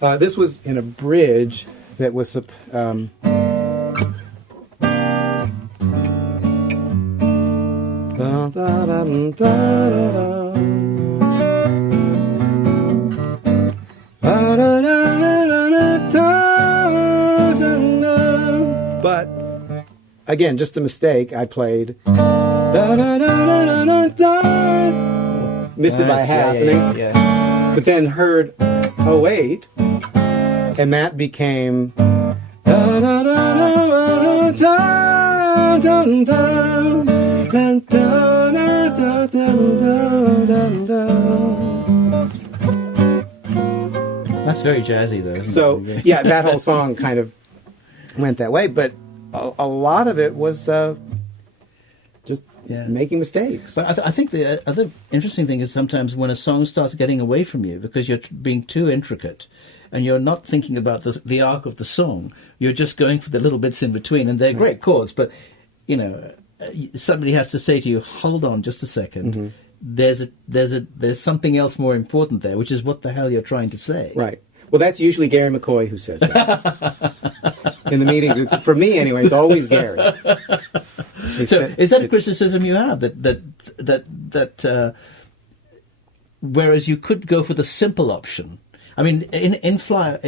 This was in a bridge that was... But, again, just a mistake. I played... Missed it by half. But then heard, oh, wait. And that became... That's very jazzy, though, isn't it? So, yeah, that whole song kind of went that way, but a lot of it was just making mistakes. But I think the other interesting thing is sometimes when a song starts getting away from you because you're being too intricate and you're not thinking about the arc of the song, you're just going for the little bits in between, and they're great chords, but, you know, somebody has to say to you, hold on just a second. Mm-hmm. There's something else more important there, which is what the hell you're trying to say. Right. Well, that's usually Gary McCoy who says that. In the meetings, for me anyway, it's always Gary. So is that a criticism you have that whereas you could go for the simple option? I mean, in Fly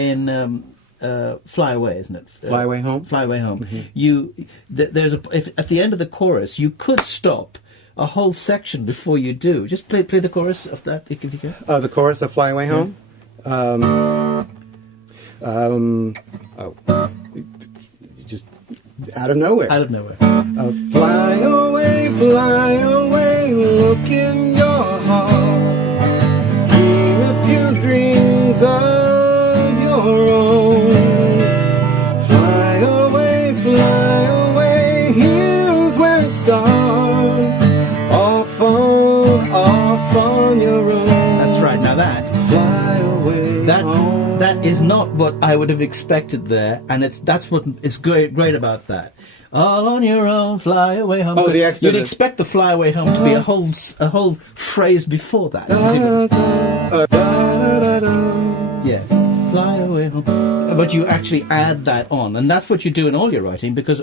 Away, isn't it? Fly Away Home. Fly Away Home. Mm-hmm. There's at the end of the chorus, you could stop a whole section before you do. Just play the chorus of that if you can. The chorus of Fly Away Home. Just out of nowhere. Out of nowhere. Fly away, look in your heart. Dream a few dreams of your own. Fly away, here's where it starts. Off on your own. That's right. Now Fly away. That is not what I would have expected there, and that's what is great about that. All on your own, fly away home. Oh, the extra. You'd expect the fly away home to be a whole phrase before that. Yes, fly away home. But you actually add that on, and that's what you do in all your writing because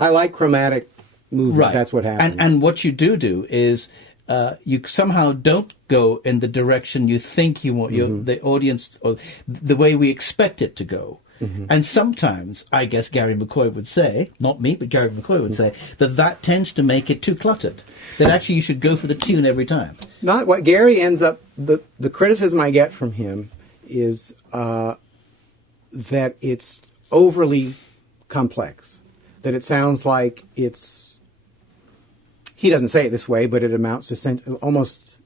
I like chromatic movement. Right. That's what happens. And what you do is. You somehow don't go in the direction you think you want the audience, or the way we expect it to go. Mm-hmm. And sometimes, I guess Gary McCoy would say, not me, but Gary McCoy would say, that tends to make it too cluttered. That actually you should go for the tune every time. Not what Gary ends up... The criticism I get from him is that it's overly complex. That it sounds like it's... He doesn't say it this way, but it amounts to almost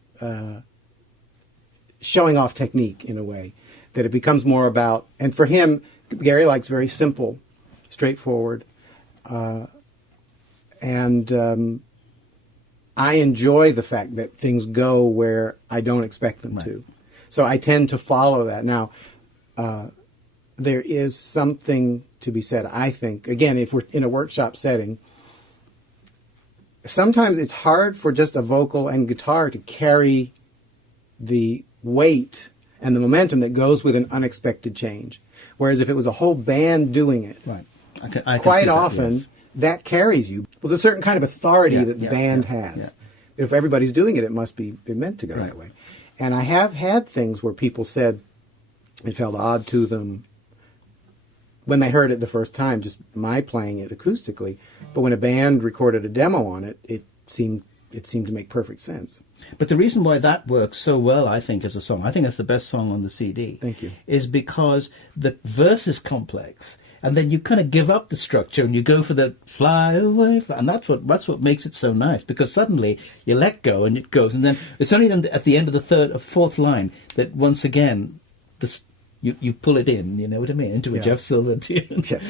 showing off technique in a way. That it becomes more about... And for him, Gary likes very simple, straightforward. And I enjoy the fact that things go where I don't expect them to. So I tend to follow that. Now, there is something to be said, I think. Again, if we're in a workshop setting... Sometimes it's hard for just a vocal and guitar to carry the weight and the momentum that goes with an unexpected change. Whereas if it was a whole band doing it, I can quite see often that carries you. Well, there's a certain kind of authority that the band has. Yeah. If everybody's doing it, it must be meant to go that way. And I have had things where people said it felt odd to them when they heard it the first time, just my playing it acoustically. But when a band recorded a demo on it, it seemed to make perfect sense. But the reason why that works so well, I think, as a song, I think that's the best song on the CD. Thank you. Is because the verse is complex, and then you kind of give up the structure and you go for the fly away, and that's what makes it so nice. Because suddenly you let go and it goes, and then it's only at the end of the third or fourth line that once again you pull it in. You know what I mean? Into a Jeff Silver tune. Yeah.